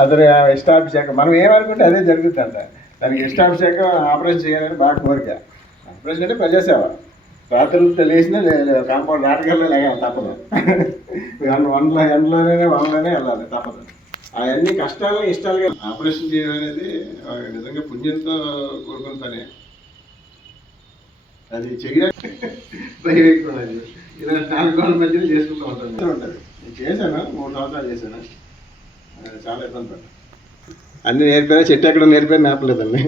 అతను ఇష్టాభిషేకం మనం ఏమనుకుంటే అదే జరుగుతుందంట. దానికి ఇష్టాభిషేకం ఆపరేషన్ చేయాలని బాగా కోరిక. ఆపరేషన్ అంటే ప్రజాసేవ. రాత్రులతో లేచినా కాంపౌండ్ నాటకాల్లో లేగాలి తప్పదు. ఎండలోనే వెళ్ళాలి తప్పదు. అవన్నీ కష్టాలని ఇష్టాలుగా ఆపరేషన్ చేయడం అనేది నిజంగా పుణ్యంతో కూడుకున్న పని. అది చేయడానికి భయం ఎక్కువ. ఇలా 4 గోడల మధ్యలో చేసుకుంటూ ఉంటుంది. నేను చేశాను, 3 సంవత్సరాలు చేశాను. చాలా ఇబ్బంది పడ్డా. అన్నీ నేర్పారా, చెట్టు ఎక్కడ నేర్పారు నేర్పలేదండి.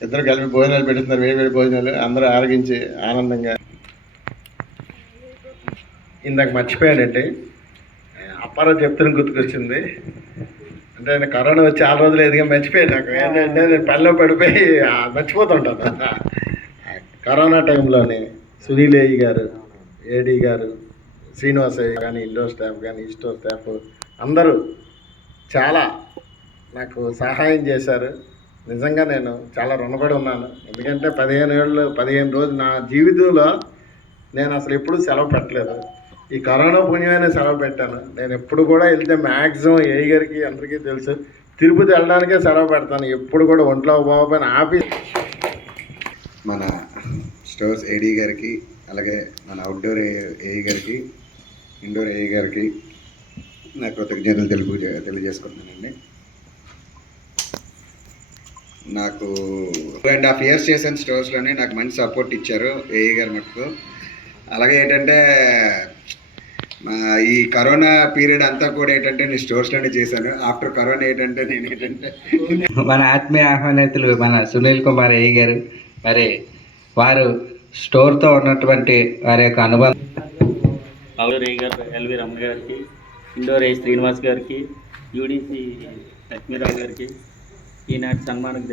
ఇద్దరు కలిపి భోజనాలు పెడుతున్నారు, వేడి భోజనాలు, అందరూ ఆరగించి ఆనందంగా. ఇందాక మర్చిపోయానండి, అప్పారావు చెప్తున్న గుర్తుకొచ్చింది. అంటే నేను కరోనా వచ్చి 6 రోజులు ఎదిగా మర్చిపోయాను. నాకు ఏంటంటే నేను పనిలో పడిపోయి మర్చిపోతుంటాను. కరోనా టైంలోనే సునీల్ ఏఈ గారు, ఏడీ గారు, శ్రీనివాసయ్య కానీ, ఇండోర్ స్టాఫ్ కానీ, ఈస్టోర్ స్టాఫ్ అందరూ చాలా నాకు సహాయం చేశారు. నిజంగా నేను చాలా రుణపడి ఉన్నాను. ఎందుకంటే 15 రోజులు నా జీవితంలో నేను అసలు ఎప్పుడూ సెలవు పెట్టలేదు. ఈ కరోనా పుణ్యమైన సెలవు పెట్టాను. నేను ఎప్పుడు కూడా వెళ్తే మ్యాక్సిమం ఏఈ గారికి అందరికీ తెలుసు, తిరుపతి వెళ్ళడానికే సెలవు పెడతాను. ఎప్పుడు కూడా ఒంట్లో బాగోపోయిన ఆఫీస్. మన స్టోర్స్ ఏడీ గారికి, అలాగే మన అవుట్డోర్ ఏఈ గారికి, ఇండోర్ ఏఈ గారికి నా కృతజ్ఞతలు తెలియజేసుకుంటున్నానండి. నాకు 2.5 years చేశాను స్టోర్స్లోనే. నాకు మంచి సపోర్ట్ ఇచ్చారు ఏఈ గారు మటుకు. అలాగే ఏంటంటే ఈ కరోనా పీరియడ్ అంతా కూడా ఏంటంటే నేను స్టోర్స్లోనే చేశాను. ఆఫ్టర్ కరోనా ఏంటంటే మన ఆత్మీయ ఆహ్వానితులు మన సునీల్ కుమార్ ఏఈ గారు, మరి వారు స్టోర్తో ఉన్నటువంటి వారి యొక్క అనుబంధం. అవుట్డోర్ ఏఈ గారు ఎల్వి రమణ గారికి, ఇండోర్ ఏఈ శ్రీనివాస్ గారికి, యూడీసీ లక్ష్మీరావు గారికి, ఈనాటి సన్మానం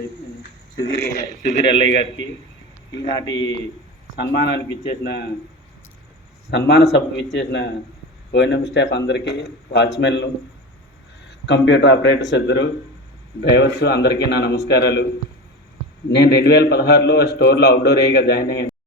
సుధీర్ ఎల్లయ్య గారికి, ఈనాటి సన్మానానికి ఇచ్చేసిన సన్మాన సభకు ఇచ్చేసిన ఓఎన్ఎం స్టాఫ్ అందరికీ, వాచ్మెన్లు, కంప్యూటర్ ఆపరేటర్స్ ఇద్దరు, డ్రైవర్స్ అందరికీ నా నమస్కారాలు. నేను 2016లో స్టోర్లో అవుట్డోర్ ఏఈగా జాయిన్ అయ్యాను.